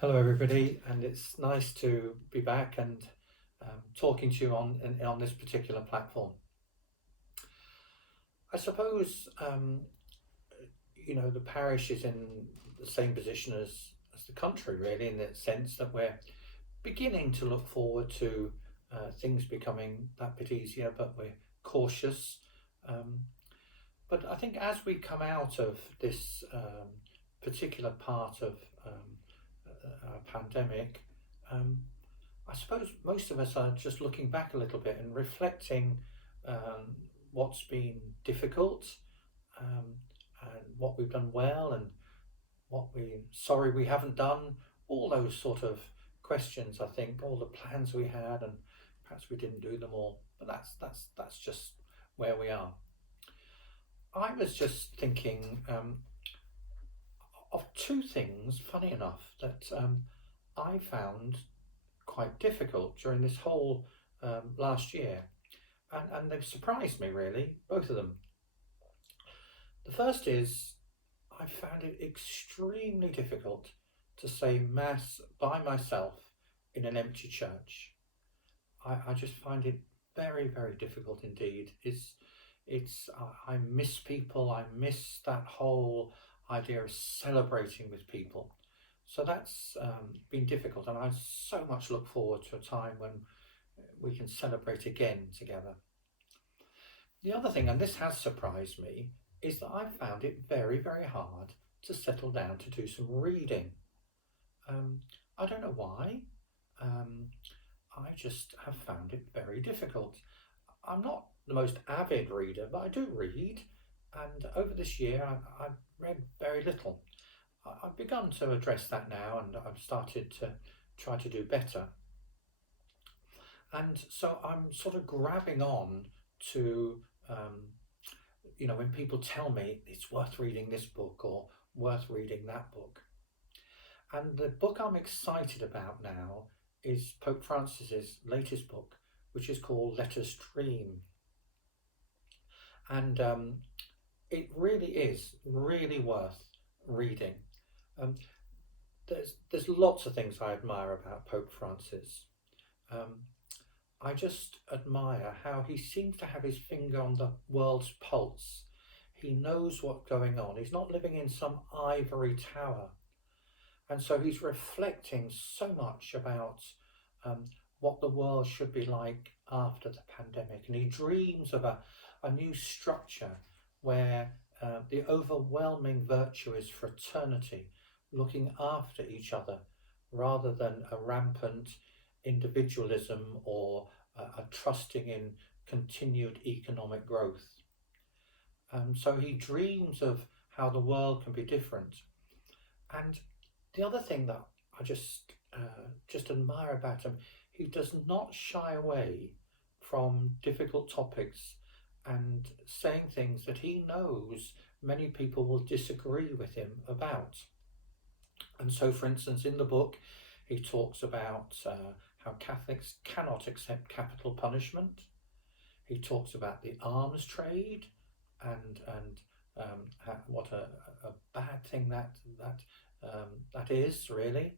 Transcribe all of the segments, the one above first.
Hello, everybody, and it's nice to be back and talking to you on this particular platform. I suppose the parish is in the same position as the country, really, in the sense that we're beginning to look forward to things becoming that bit easier, but we're cautious. Um, but I think as we come out of this particular part of our pandemic. Um, I suppose most of us are just looking back a little bit and reflecting um, what's been difficult, um, and what we've done well and what we sorry we haven't done. All those sort of questions. I think all the plans we had, and perhaps we didn't do them all. But that's just where we are. I was just thinking of two things. Funny enough, that I found quite difficult during this whole last year, and they've surprised me really, both of them. The first is I found it extremely difficult to say Mass by myself in an empty church. I just find it very, very difficult indeed. I miss people. I miss that whole idea of celebrating with people. So that's been difficult, and I so much look forward to a time when we can celebrate again together. The other thing, and this has surprised me, is that I found it very, very hard to settle down to do some reading. Um, I don't know why. Um, I just have found it very difficult. I'm not the most avid reader, but I do read, and over this year I've read very little. I've begun to address that now, and I've started to try to do better. And so I'm sort of grabbing on to, when people tell me it's worth reading this book or worth reading that book. And the book I'm excited about now is Pope Francis's latest book, which is called Let Us Dream. And it really is really worth reading. Um, there's lots of things I admire about Pope Francis. Um, I just admire how he seems to have his finger on the world's pulse. He knows what's going on. He's not living in some ivory tower. And so he's reflecting so much about um, what the world should be like after the pandemic. And he dreams of a new structure where the overwhelming virtue is fraternity, looking after each other rather than a rampant individualism or a trusting in continued economic growth. So he dreams of how the world can be different. And the other thing that I just admire about him, he does not shy away from difficult topics and saying things that he knows many people will disagree with him about. And so, for instance, in the book, he talks about how Catholics cannot accept capital punishment. He talks about the arms trade and what a bad thing that is really.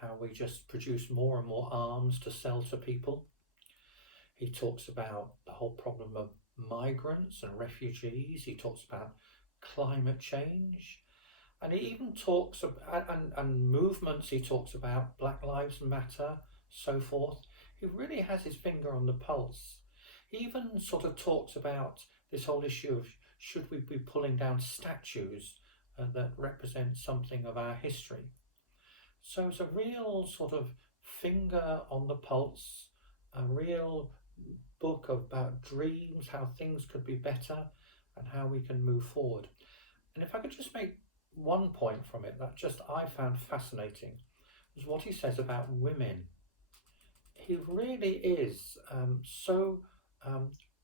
How we just produce more and more arms to sell to people. He talks about the whole problem of migrants and refugees. He talks about climate change. And he even talks about, and movements, he talks about Black Lives Matter, so forth. He really has his finger on the pulse. He even sort of talks about this whole issue of should we be pulling down statues that represent something of our history. So it's a real sort of finger on the pulse, a real book about dreams, how things could be better, and how we can move forward. And if I could just make one point from it that just I found fascinating was what he says about women. He really is so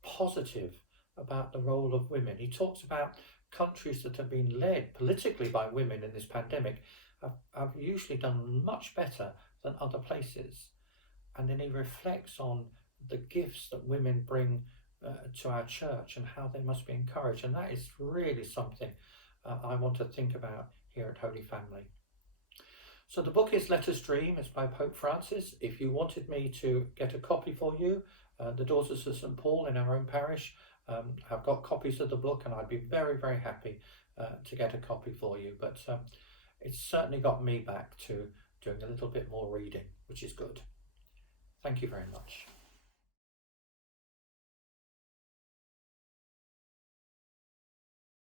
positive about the role of women. He talks about countries that have been led politically by women in this pandemic have usually done much better than other places. And then he reflects on the gifts that women bring to our church and how they must be encouraged. And that is really something I want to think about here at Holy Family. So the book is Let Us Dream. It's by Pope Francis. If you wanted me to get a copy for you, the Daughters of St Paul in our own parish have got copies of the book, and I'd be very, very happy to get a copy for you. But it's certainly got me back to doing a little bit more reading, which is good. Thank you very much.